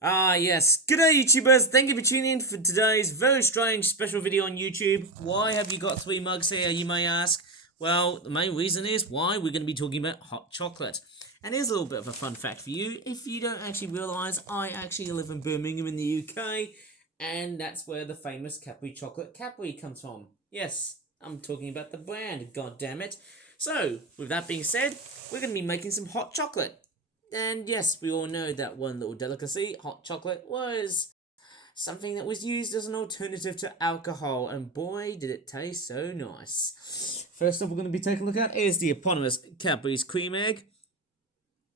Ah, yes. G'day, YouTubers. Thank you for tuning in for today's very strange special video on YouTube. Why have you got three mugs here, you may ask? Well, the main reason is why we're going to be talking about hot chocolate. And here's a little bit of a fun fact for you. If you don't actually realise, I actually live in Birmingham in the UK, and that's where the famous Cadbury chocolate Cadbury comes from. Yes, I'm talking about the brand, god damn it. So, with that being said, we're going to be making some hot chocolate. And yes, we all know that one little delicacy, hot chocolate, was something that was used as an alternative to alcohol, and boy, did it taste so nice. First up, we're going to be taking a look at is the eponymous Cadbury's cream egg.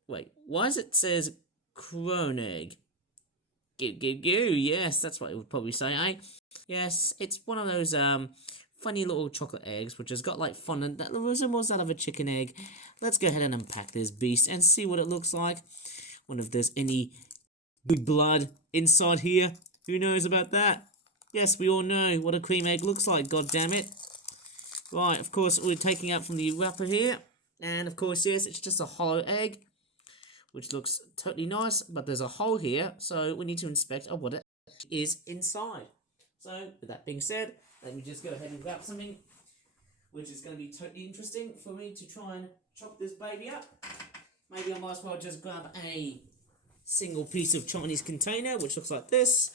Wait, why does it says crone egg? Goo. Yes, that's what it would probably say, eh? Yes, it's one of those funny little chocolate eggs which has got like fondant that resembles that of a chicken egg. Let's go ahead and unpack this beast and see what it looks like. Wonder if there's any good blood inside here. Who knows about that? Yes, we all know what a cream egg looks like, god damn it. Right, of course, we're taking out from the wrapper here. And of course, yes, it's just a hollow egg, which looks totally nice, but there's a hole here, so we need to inspect what it is inside. So, with that being said, let me just go ahead and grab something which is going to be totally interesting for me to try and chop this baby up. Maybe I might as well just grab a single piece of Chinese container, which looks like this.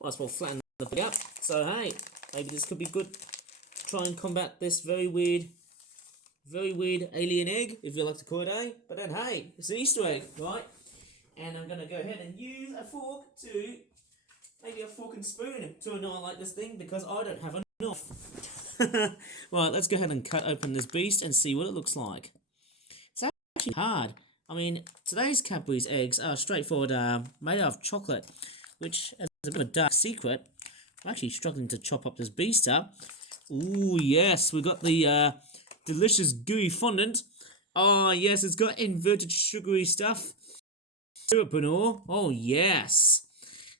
Might as well flatten the thing up. So, hey, maybe this could be good to try and combat this very weird alien egg, if you like to call it, eh? But then, hey, it's an Easter egg, right? And I'm going to go ahead and use a fork to, maybe a fork and spoon to annihilate this thing, because I don't have enough. Right, let's go ahead and cut open this beast and see what it looks like. It's actually hard. I mean, today's Cadbury's eggs are straightforward, made out of chocolate, which, as a bit of a dark secret, I'm actually struggling to chop up this beast up. Ooh, yes, we got the delicious gooey fondant. Oh, yes, it's got inverted sugary stuff. Syrup and all. Oh, yes.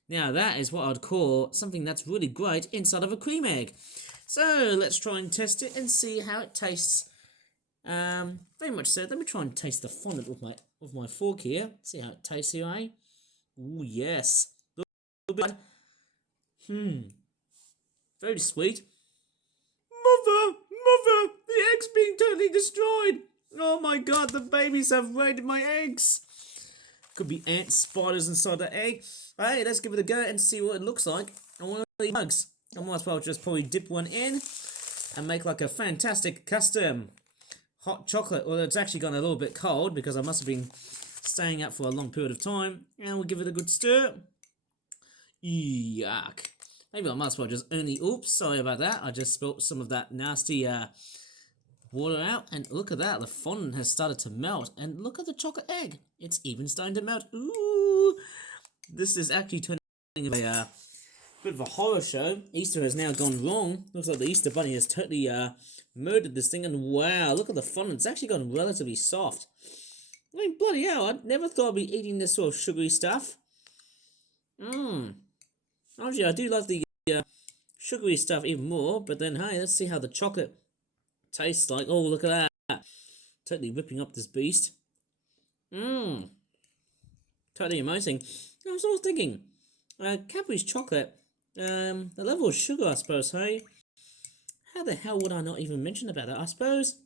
Now, that is what I'd call something that's really great inside of a cream egg. So, let's try and test it and see how it tastes. Very much so. Let me try and taste the fondant with my fork here. See how it tastes here, eh? Ooh, yes. Very sweet. Mother, the egg's being totally destroyed. Oh my god, the babies have raided my eggs. Could be ants, spiders inside the egg. Hey, let's give it a go and see what it looks like. I want these mugs. I might as well just probably dip one in and make like a fantastic custom hot chocolate. Well, it's actually gone a little bit cold because I must have been staying up for a long period of time. And we'll give it a good stir. Yuck. Maybe I might as well just only, oops, sorry about that. I just spilt some of that nasty water out. And look at that, the fondant has started to melt. And look at the chocolate egg. It's even starting to melt. Ooh. This is actually turning into a bit of a horror show. Easter has now gone wrong. Looks like the Easter Bunny has totally murdered this thing. And wow, look at the fondant. It's actually gone relatively soft. I mean, bloody hell, I never thought I'd be eating this sort of sugary stuff. Actually, I do like the sugary stuff even more, but then, hey, let's see how the chocolate tastes like. Oh, look at that. Totally ripping up this beast. Totally amazing. I was always thinking, Cadbury's chocolate, the level of sugar, I suppose, hey? How the hell would I not even mention about that? I suppose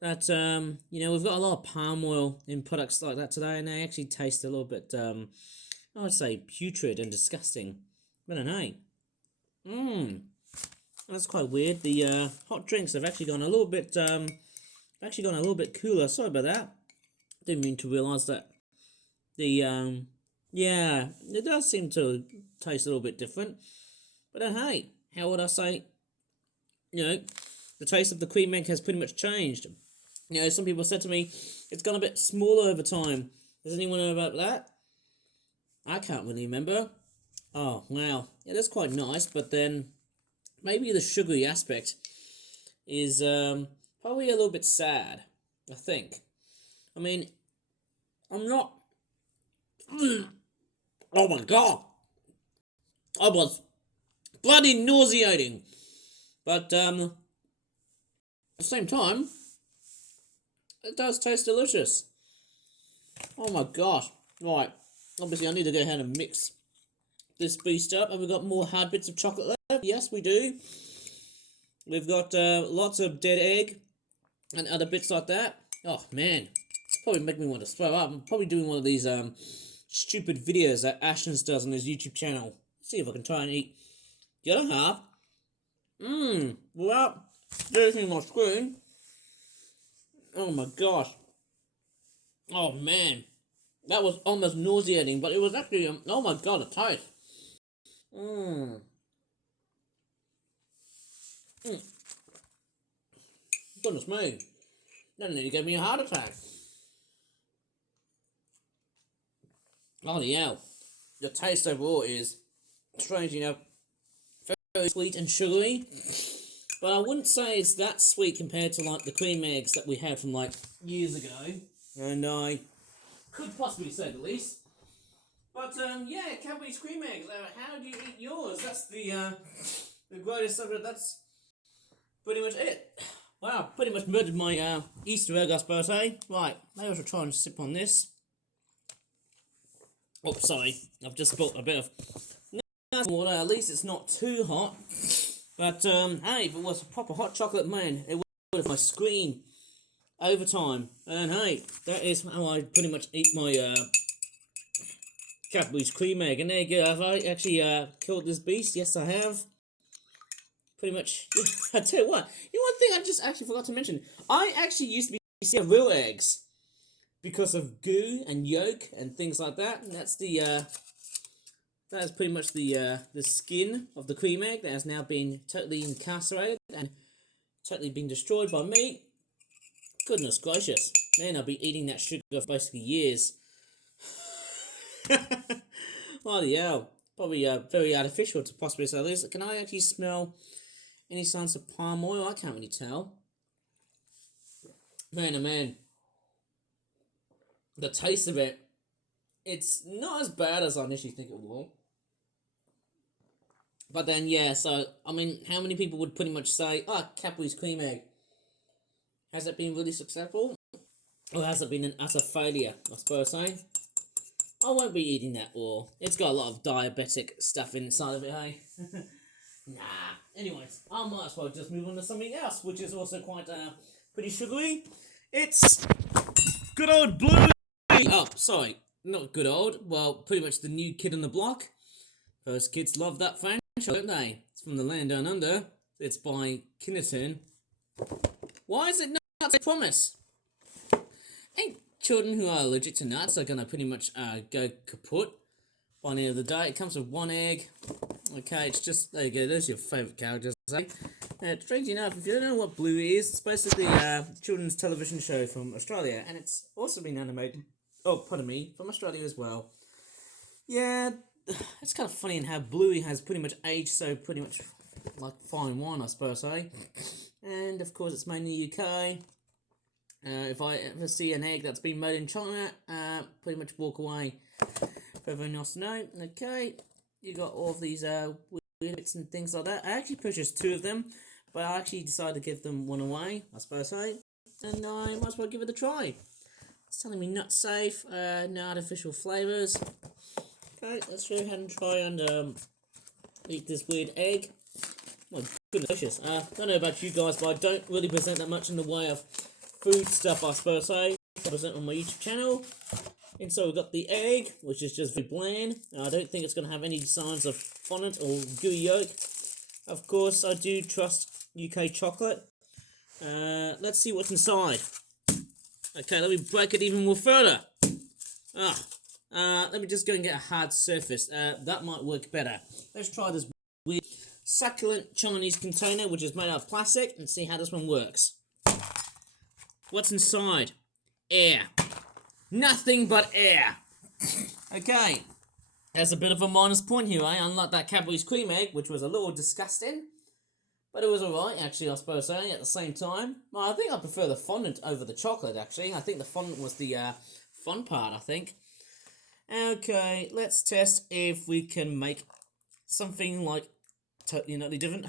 that, we've got a lot of palm oil in products like that today, and they actually taste a little bit, I would say putrid and disgusting. But then, hey, that's quite weird. The hot drinks have actually gone a little bit, cooler. Sorry about that. Didn't mean to realise that. The yeah, it does seem to taste a little bit different. But then, hey, how would I say? The taste of the cream egg has pretty much changed. Some people said to me, it's gone a bit smaller over time. Does anyone know about that? I can't really remember. Oh, wow. Yeah, that's quite nice, but then maybe the sugary aspect is probably a little bit sad, I think. I mean, I'm not... Oh my god! I was bloody nauseating! But, at the same time, it does taste delicious. Oh my gosh. Right. Obviously, I need to go ahead and mix this beast up. Have we got more hard bits of chocolate left? Yes, we do. We've got lots of dead egg and other bits like that. Oh, man. It's probably making me want to throw up. I'm probably doing one of these stupid videos that Ashton's does on his YouTube channel. Let's see if I can try and eat the other half. Without dirtying my screen. Oh, my gosh. Oh, man. That was almost nauseating, but it was actually, oh my god, the taste. Goodness me. That nearly gave me a heart attack. Holy hell. The taste overall is, strangely enough, very sweet and sugary. But I wouldn't say it's that sweet compared to like the cream eggs that we had from like years ago. And I could possibly say the least. But yeah, Cadbury's cream eggs. How do you eat yours? That's the greatest subject. That's pretty much it. Wow, pretty much murdered my Easter egg, I suppose, eh? Right, maybe I should try and sip on this. Oh, sorry, I've just spilled a bit of water. At least it's not too hot. But hey, if it was a proper hot chocolate, man, it would have my screen over time. And hey, that is how I pretty much eat my Cadbury's cream egg. And there you go. Have I actually killed this beast? Yes, I have. Pretty much. I tell you what. You know, one thing I just actually forgot to mention. I actually used to be scared of real eggs because of goo and yolk and things like that. And that's the that is pretty much the skin of the cream egg that has now been totally incarcerated and totally been destroyed by me. Goodness gracious. Man, I'll be eating that sugar for basically years. Bloody hell. Probably very artificial to possibly say this. Can I actually smell any signs of palm oil? I can't really tell. Man, oh man. The taste of it, it's not as bad as I initially think it will. But then, yeah, so, I mean, how many people would pretty much say, Cadbury's cream egg? Has it been really successful? Or has it been an utter failure, I suppose, eh? I won't be eating that raw. It's got a lot of diabetic stuff inside of it, hey? Nah. Anyways, I might as well just move on to something else, which is also quite pretty sugary. It's good old Bluey. Oh, sorry. Not good old. Well, pretty much the new kid on the block. Those kids love that franchise, don't they? It's from the land down under. It's by Kinderton. Why is it nuts? I promise. Hey, children who are allergic to nuts are gonna pretty much go kaput by the end of the day. It comes with one egg. Okay, it's just, there you go, there's your favourite characters, eh? Strangely enough, if you don't know what Bluey is, it's basically a children's television show from Australia, and it's also been animated, from Australia as well. Yeah, it's kind of funny in how Bluey has pretty much aged so pretty much like fine wine, I suppose, eh? And of course it's made in the UK. If I ever see an egg that's been made in China, pretty much walk away. Very nice to know. Okay, you got all of these weird bits and things like that. I actually purchased 2 of them, but I actually decided to give them one away, I suppose, eh? And I might as well give it a try. It's telling me nut safe, no artificial flavours. Okay, let's go ahead and try and eat this weird egg. My goodness gracious. Don't know about you guys, but I don't really present that much in the way of food stuff, I suppose, I present on my YouTube channel. And so we've got the egg, which is just very bland. I don't think it's going to have any signs of fondant or gooey yolk. Of course, I do trust UK chocolate. Let's see what's inside. Okay, let me break it even more further. Let me just go and get a hard surface. That might work better. Let's try this weird succulent Chinese container, which is made out of plastic, and see how this one works. What's inside? Air. Nothing but air. Okay. There's a bit of a minus point here, eh? Unlike that Cadbury's cream egg, which was a little disgusting. But it was alright, actually, I suppose, eh? At the same time. Well, I think I prefer the fondant over the chocolate, actually. I think the fondant was the fun part, I think. Okay, let's test if we can make something like totally different.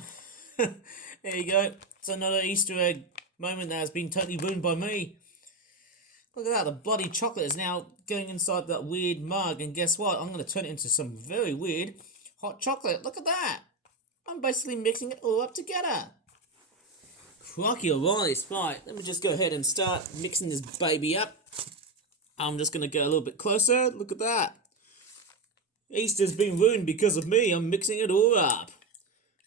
There you go. It's another Easter egg moment that has been totally ruined by me. Look at that, the bloody chocolate is now going inside that weird mug, and guess what? I'm going to turn it into some very weird hot chocolate. Look at that. I'm basically mixing it all up together. Crikey, alright, right. Let me just go ahead and start mixing this baby up. I'm just going to go a little bit closer. Look at that. Easter's been ruined because of me. I'm mixing it all up.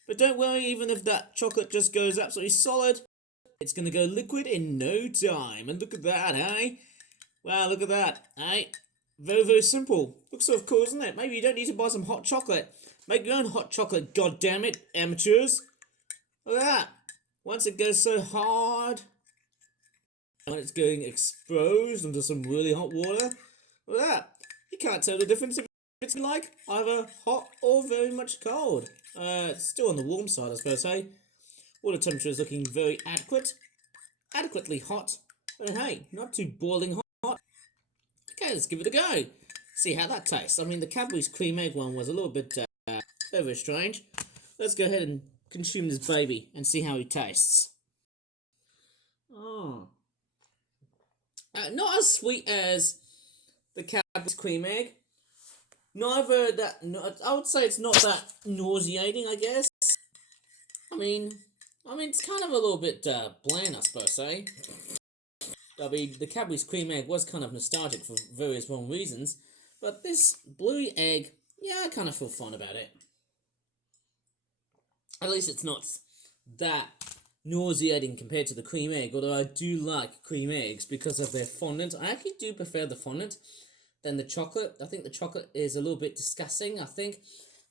But don't worry, even if that chocolate just goes absolutely solid, it's going to go liquid in no time. And look at that, eh? Wow, look at that, eh? Very, very simple. Looks sort of cool, isn't it? Maybe you don't need to buy some hot chocolate. Make your own hot chocolate, goddammit, amateurs. Look at that. Once it goes so hard, and it's getting exposed into some really hot water, look at that. You can't tell the difference if it's like either hot or very much cold. It's still on the warm side, I suppose, hey? Water temperature is looking very adequately hot. But hey, not too boiling hot. Okay, let's give it a go. See how that tastes. I mean, the Cadbury's cream egg one was a little bit very strange. Let's go ahead and consume this baby and see how it tastes. Oh. Not as sweet as the Cadbury's cream egg. Neither that, I would say it's not that nauseating, I guess. I mean, it's kind of a little bit bland, I suppose, eh? I mean, the Cadbury's cream egg was kind of nostalgic for various wrong reasons, but this bluey egg, yeah, I kind of feel fun about it. At least it's not that nauseating compared to the cream egg, although I do like cream eggs because of their fondant. I actually do prefer the fondant than the chocolate. I think the chocolate is a little bit disgusting, I think.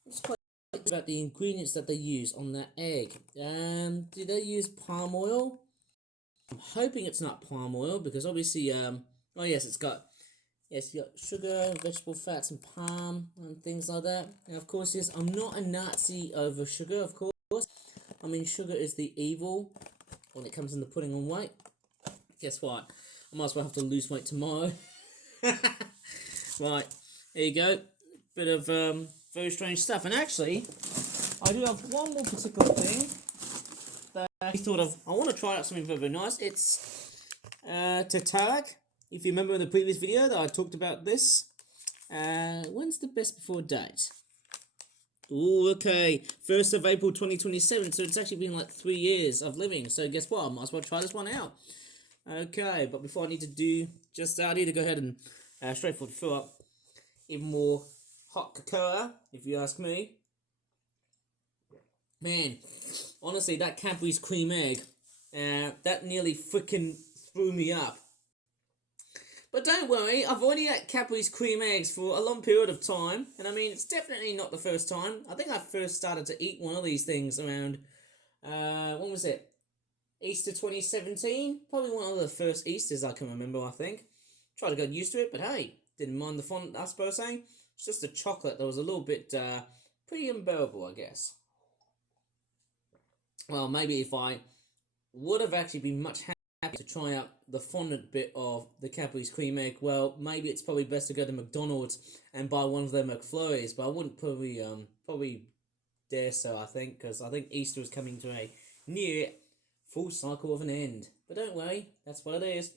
It's quite about the ingredients that they use on that egg. Do they use palm oil? I'm hoping it's not palm oil because obviously, oh yes, you got sugar, vegetable fats, and palm and things like that. And of course, yes, I'm not a Nazi over sugar, of course. I mean, sugar is the evil when it comes in the putting on weight. Guess what? I might as well have to lose weight tomorrow. Right, there you go. Bit of very strange stuff. And actually, I do have one more particular thing that I thought of. I want to try out something very, very nice. It's Tatarak. If you remember in the previous video that I talked about this. When's the best before date? Ooh, okay. 1st of April 2027. So it's actually been like 3 years of living. So guess what? I might as well try this one out. Okay, but before I need to do just that, I need to go ahead and straightforward fill up even more hot cocoa, if you ask me. Man, honestly, that Cadbury's cream egg, that nearly freaking threw me up. But don't worry, I've already had Cadbury's cream eggs for a long period of time, and I mean, it's definitely not the first time. I think I first started to eat one of these things around, when was it? Easter 2017? Probably one of the first Easters I can remember, I think. Tried to get used to it, but hey, didn't mind the fondant, I suppose, eh? It's just the chocolate that was a little bit, pretty unbearable, I guess. Well, maybe if I would have actually been much happier to try out the fondant bit of the Cadbury's cream egg, well, maybe it's probably best to go to McDonald's and buy one of their McFlurries, but I wouldn't probably dare so, I think, because I think Easter is coming to a near full cycle of an end. But don't worry, that's what it is.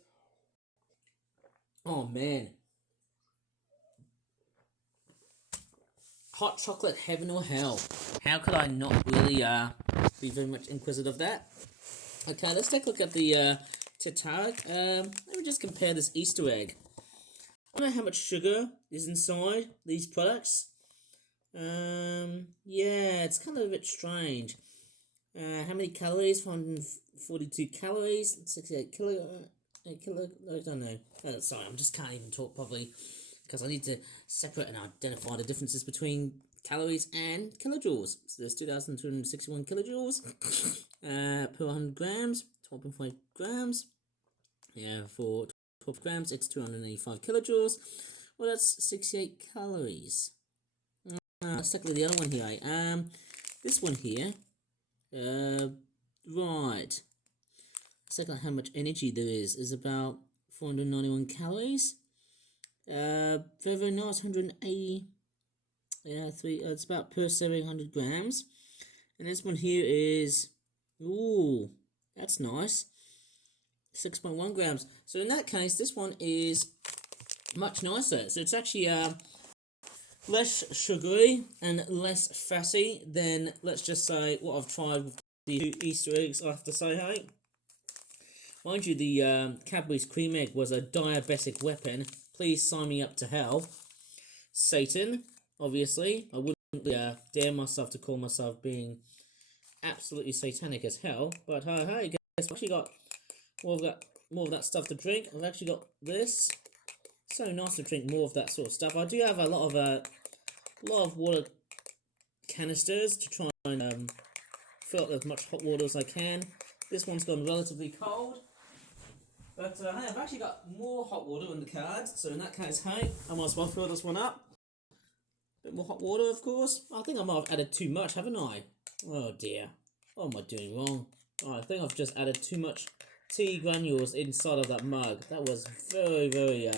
Oh, man. Hot chocolate, heaven or hell? How could I not really be very much inquisitive of that? Okay, let's take a look at the Tatarak. Let me just compare this Easter egg. I don't know how much sugar is inside these products. Yeah, it's kind of a bit strange. How many calories? 442 calories, 68 kilo. I don't know. Sorry, I just can't even talk properly because I need to separate and identify the differences between calories and kilojoules. So there's 2,261 kilojoules per 100 grams, 12.5 grams. Yeah, for 12 grams, it's 285 kilojoules. Well, that's 68 calories. Let's take a look at the other one here. This one here. Right. Let's take a look at how much energy there is about 491 calories. Very nice, 180. Yeah, it's about per serving 100 grams. And this one here is, ooh, that's nice. 6.1 grams. So in that case, this one is much nicer. So it's actually less sugary and less fatty than, let's just say, what I've tried with the two Easter eggs. I have to say, hey, mind you, the Cadbury's cream egg was a diabetic weapon. Please sign me up to hell, Satan. Obviously, I wouldn't dare myself to call myself being absolutely satanic as hell. But hey, guess I've actually got more of that stuff to drink. I've actually got this. So nice to drink more of that sort of stuff. I do have a lot of water canisters to try and fill up as much hot water as I can. This one's gone relatively cold. But hey, I've actually got more hot water in the card. So in that case, hey, I might as well fill this one up. Bit more hot water, of course. I think I might have added too much, haven't I? Oh dear. What am I doing wrong? Oh, I think I've just added too much tea granules inside of that mug. That was very, very,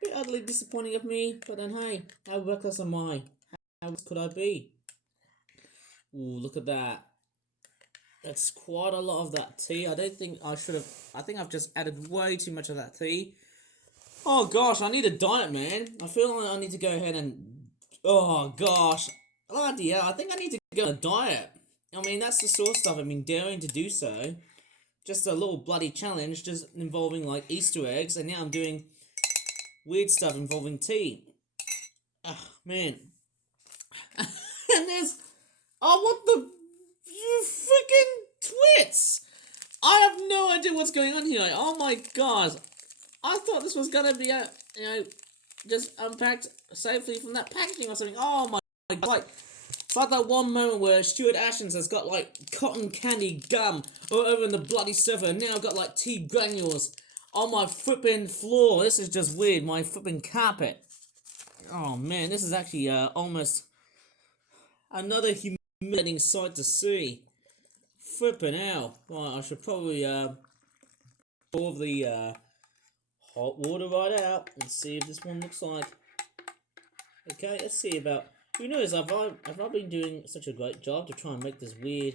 bit utterly disappointing of me. But then, hey, how reckless am I? How could I be? Ooh, look at that. That's quite a lot of that tea. I don't think I should have... I think I've just added way too much of that tea. Oh, gosh, I need a diet, man. I feel like I need to go ahead and... Oh, gosh. Oh, dear, I think I need to go on a diet. I mean, that's the sort of stuff I've been daring to do so. Just a little bloody challenge, just involving, like, Easter eggs. And now I'm doing weird stuff involving tea. Oh, man. And there's... Oh, what the... You freaking twits! I have no idea what's going on here. Oh my god. I thought this was gonna be just unpacked safely from that packaging or something. Oh my god. It's like that one moment where Stuart Ashens has got like cotton candy gum all over in the bloody sofa, and now I've got like tea granules on my flipping floor. This is just weird. My flipping carpet. Oh man, this is actually almost another humiliating sight to see. Flipping hell. Right, I should probably pour the hot water right out and see if this one looks like. Okay, let's see about... Who knows, have I been doing such a great job to try and make this weird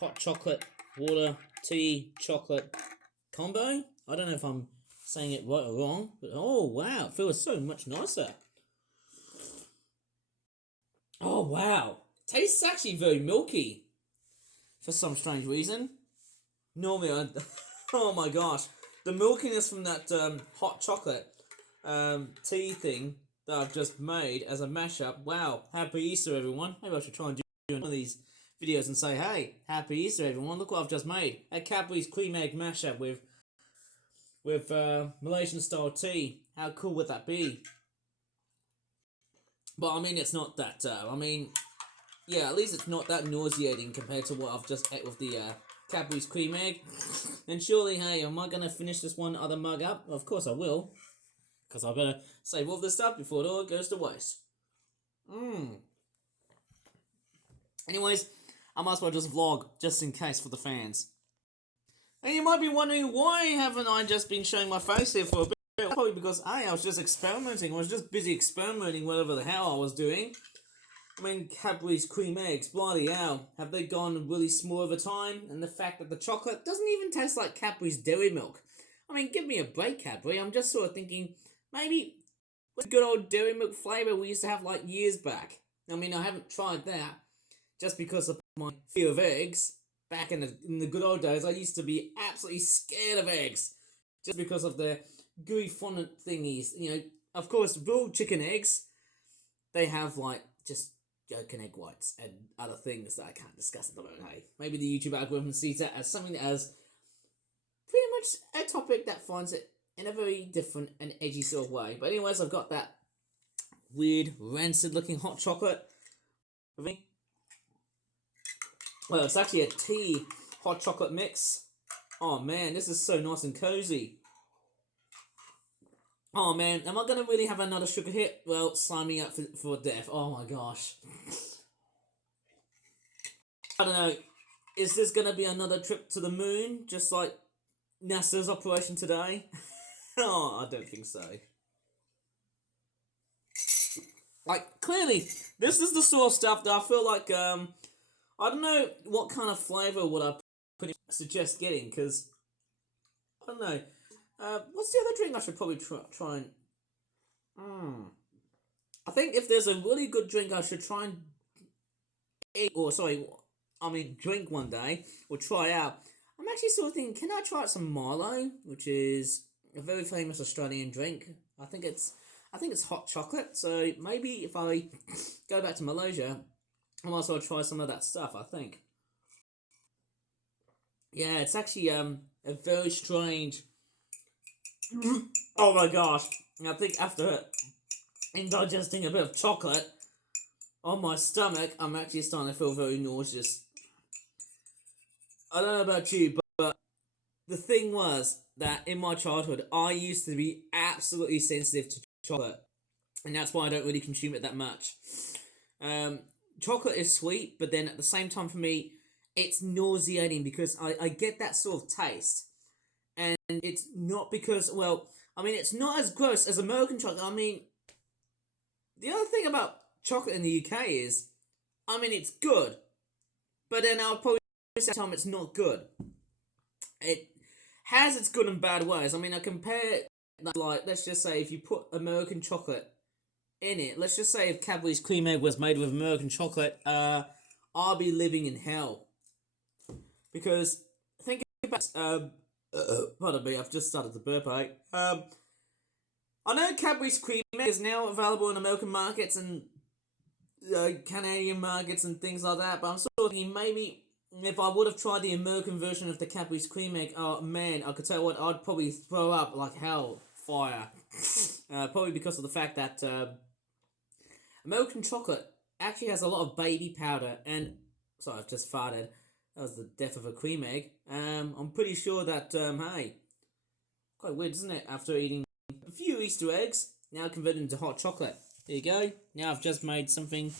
hot chocolate, water, tea, chocolate combo? I don't know if I'm saying it right or wrong, but oh wow, it feels so much nicer. Oh wow, tastes actually very milky for some strange reason. Normally, oh my gosh, the milkiness from that hot chocolate tea thing that I've just made as a mashup. Wow, happy Easter everyone. Maybe I should try and do one of these videos and say, hey, happy Easter everyone, look what I've just made. A Cadbury's cream egg mashup with Malaysian style tea. How cool would that be? But I mean, it's not that, yeah, at least it's not that nauseating compared to what I've just ate with the Cadbury's cream egg. And surely, hey, am I going to finish this one other mug up? Of course I will. Because I better save all this stuff before it all goes to waste. Anyways, I might as well just vlog, just in case for the fans. And you might be wondering, why haven't I just been showing my face here for a bit? Probably because, I was just experimenting. I was just busy experimenting whatever the hell I was doing. I mean, Cadbury's cream eggs, bloody hell, have they gone really small over time? And the fact that the chocolate doesn't even taste like Cadbury's dairy milk. I mean, give me a break, Cadbury. I'm just sort of thinking, maybe with good old dairy milk flavour we used to have like years back. I mean, I haven't tried that just because of my fear of eggs. Back in the good old days, I used to be absolutely scared of eggs just because of the gooey fondant thingies. You know, of course, real chicken eggs, they have like just yolk and egg whites and other things that I can't discuss at the moment. Hey, maybe the YouTube algorithm sees that as something that has pretty much a topic that finds it in a very different and edgy sort of way. But anyways, I've got that weird, rancid-looking hot chocolate with me. Well, it's actually a tea hot chocolate mix. Oh man, this is so nice and cozy. Oh man, am I going to really have another sugar hit? Well, sign me up for death. Oh my gosh. I don't know. Is this going to be another trip to the moon? Just like NASA's operation today? Oh, I don't think so. Like, clearly, this is the sort of stuff that I feel like, I don't know what kind of flavour would I suggest getting, because, I don't know. What's the other drink I should probably try and... I think if there's a really good drink I should try and eat, or sorry, I mean drink one day, or try out. I'm actually sort of thinking, can I try out some Milo, which is a very famous Australian drink. I think it's hot chocolate, so maybe if I go back to Malaysia, I might as well try some of that stuff, I think. Yeah, it's actually a very strange... Oh my gosh. I think after indigesting a bit of chocolate on my stomach, I'm actually starting to feel very nauseous. I don't know about you, but the thing was that in my childhood, I used to be absolutely sensitive to chocolate. And that's why I don't really consume it that much. Chocolate is sweet, but then at the same time for me, it's nauseating because I get that sort of taste. And it's not because, well, I mean, it's not as gross as American chocolate. I mean, the other thing about chocolate in the UK is, I mean, it's good. But then I'll probably say at the time it's not good. It has its good and bad ways. I mean, I compare, like, let's just say if you put American chocolate in it, let's just say if Cadbury's cream egg was made with American chocolate, I'll be living in hell. Because, think about, pardon me, I've just started to burp, eh? I know Cadbury's cream egg is now available in American markets and Canadian markets and things like that, but I'm sort of thinking maybe if I would have tried the American version of the Cadbury's cream egg, oh man, I could tell you what, I'd probably throw up like hellfire. Probably because of the fact that American chocolate actually has a lot of baby powder and... Sorry, I've just farted. That was the death of a cream egg. I'm pretty sure that, hey, quite weird, isn't it? After eating a few Easter eggs, now converted into hot chocolate. There you go. Now I've just made something...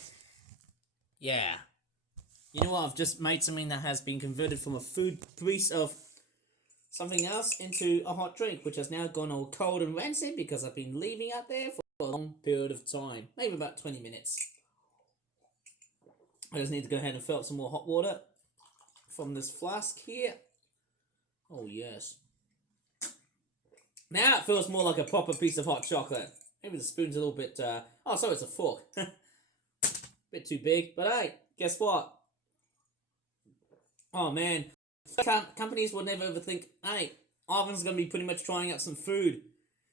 Yeah. You know what? I've just made something that has been converted from a food piece of something else into a hot drink, which has now gone all cold and rancid because I've been leaving out there for a long period of time. Maybe about 20 minutes. I just need to go ahead and fill up some more hot water from this flask here. Oh, yes. Now it feels more like a proper piece of hot chocolate. Maybe the spoon's a little bit... Oh, sorry, it's a fork. Bit too big. But hey, guess what? Oh, man. Companies would never ever think, hey, Ivan's going to be pretty much trying out some food.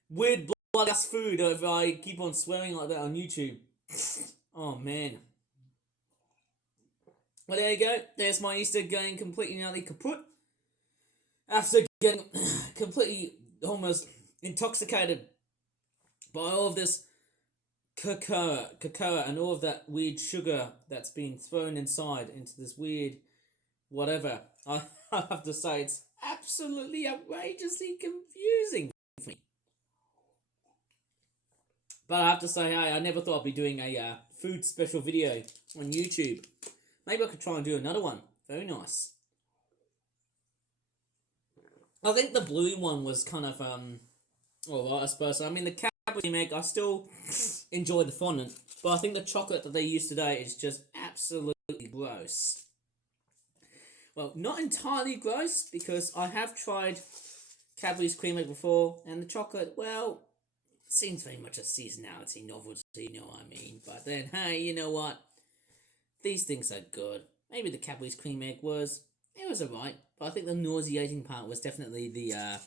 Weird blood-ass food if I keep on swearing like that on YouTube. Oh, man. Well, there you go. There's my Easter going completely and utterly kaput. After getting completely almost intoxicated by all of this cocoa and all of that weird sugar that's been thrown inside into this weird whatever. I have to say it's absolutely outrageously confusing for me. But I have to say, hey, I never thought I'd be doing a food special video on YouTube. Maybe I could try and do another one. Very nice. I think the blue one was kind of, alright, I suppose. I mean, the Cadbury egg, I still enjoy the fondant. But I think the chocolate that they use today is just absolutely gross. Well, not entirely gross, because I have tried Cadbury's cream egg before, and the chocolate, well, seems very much a seasonality novelty, you know what I mean? But then, hey, you know what? These things are good. Maybe the Cadbury's cream egg was alright, but I think the nauseating part was definitely the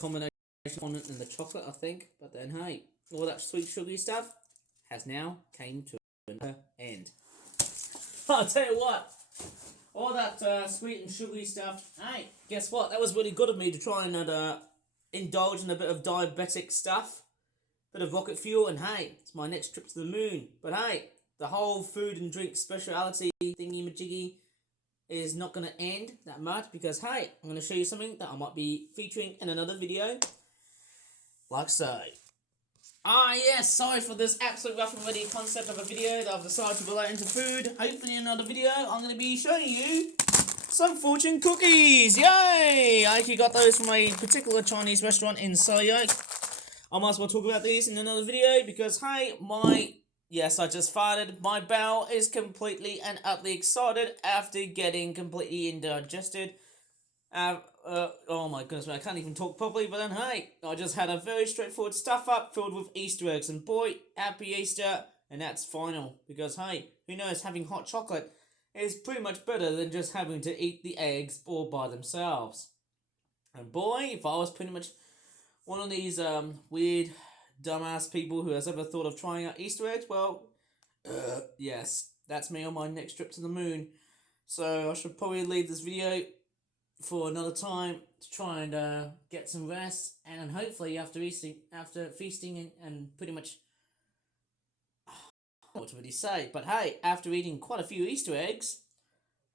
combination of fondant and the chocolate, I think. But then, hey, all that sweet sugary stuff has now came to an end. I'll tell you what, all that sweet and sugary stuff, hey, guess what? That was really good of me to try and indulge in a bit of diabetic stuff, bit of rocket fuel, and hey, it's my next trip to the moon. But hey, the whole food and drink speciality thingy-majiggy is not going to end that much because, hey, I'm going to show you something that I might be featuring in another video, like so. Yes, sorry for this absolute rough and ready concept of a video that I've decided to relate into food. Hopefully in another video, I'm going to be showing you some fortune cookies. Yay! I actually got those from a particular Chinese restaurant in Selyoke. I might as well talk about these in another video because, hey, yes, I just farted. My bowel is completely and utterly excited after getting completely indigested Oh my goodness, I can't even talk properly, but then hey, I just had a very straightforward stuff up filled with Easter eggs, and boy, happy Easter, and that's final, because hey, who knows, having hot chocolate is pretty much better than just having to eat the eggs all by themselves. And boy, if I was pretty much one of these weird, dumbass people who has ever thought of trying out Easter eggs, well, yes, that's me on my next trip to the moon. So I should probably leave this video for another time to try and get some rest, and hopefully after feasting and pretty much what to really say. But hey, after eating quite a few Easter eggs,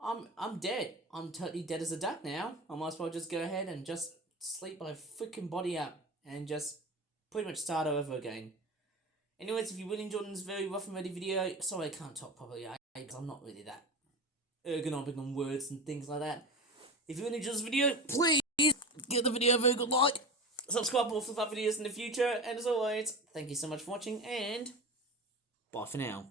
I'm dead. I'm totally dead as a duck now. I might as well just go ahead and just sleep my freaking body up and just pretty much start over again. Anyways, if you really enjoyed this very rough and ready video, sorry I can't talk properly, because I'm not really that ergonomic on words and things like that. If you really enjoyed this video, please give the video a very good like, subscribe for more videos in the future, and as always, thank you so much for watching, and bye for now.